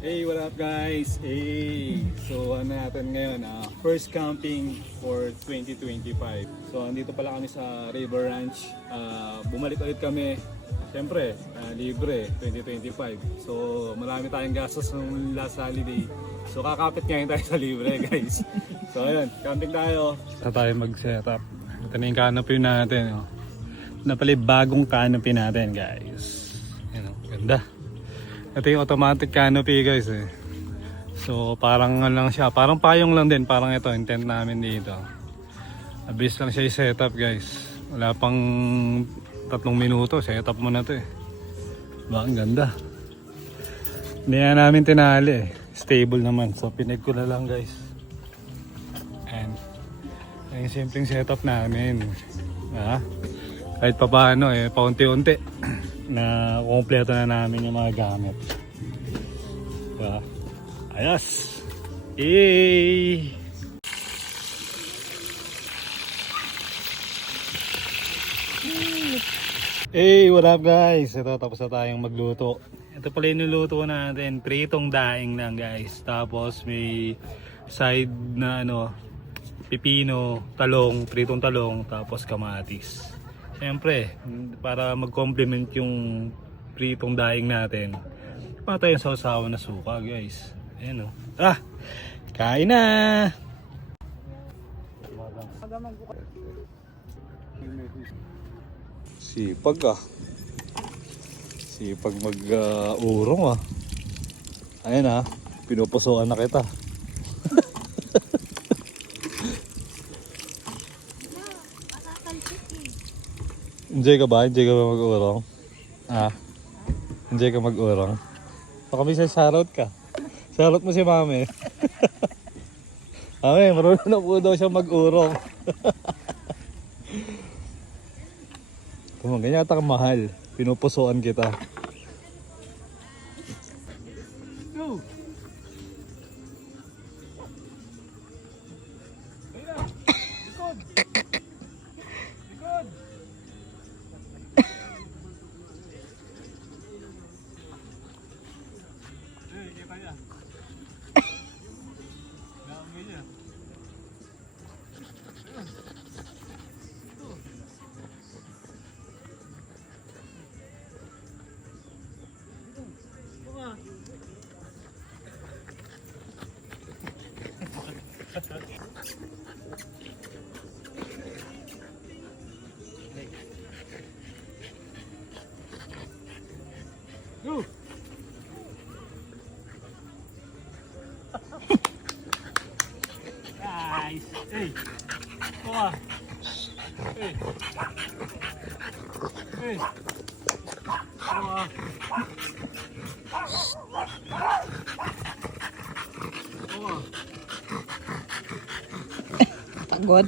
Hey, what up guys? Hey! So ano natin ngayon, first camping for 2025. So andito pala kami sa River Ranch. Bumalik ulit kami. Siyempre, libre 2025. So marami tayong gastos ng last holiday. So kakapit ngayon tayo sa libre guys. So ayun, camping tayo. Ito tayo mag-setup. Ito na yung canopy natin. Oh. Na pala yung bagong canopy natin guys. Yan, ganda. Ito yung automatic canopy guys eh. So parang lang siya, parang payong lang din, parang ito yung tent namin dito. Abis lang siya i-setup guys. Wala pang 3 minuto, setup mo na to eh. Diba, ang ganda. Hindi na namin tinali eh. Stable naman, so pinag ko na lang guys. And yung simpleng setup namin. Kahit pa paano eh, paunti-unti na kumpleto na namin yung mga gamit. Diba? Ayos! Yay! Hey, what up guys? Ito, tapos na tayong magluto. Ito pala yung niluto natin, pritong daing lang guys. Tapos may side na pipino, talong, pritong talong, tapos kamatis. Siyempre, para mag-complement yung pritong daing natin, pa tayong sausawan na suka guys. Ayan o. Kain na! Sipag Sipag mag-urong Ayan pinupusuan na kita. Enjoy ka ba? Enjoy ka ba mag-urong? Enjoy ka mag-urong? Baka may shoutout ka. Shoutout mo si mami. Mami, marunong na po daw siya mag-urong. Ganyan ata kamahal. Pinupusuan kita. Go! Likod! Likod! Kita niya. Dami niya. Go! Guys, hey, hey, hey, Pagod.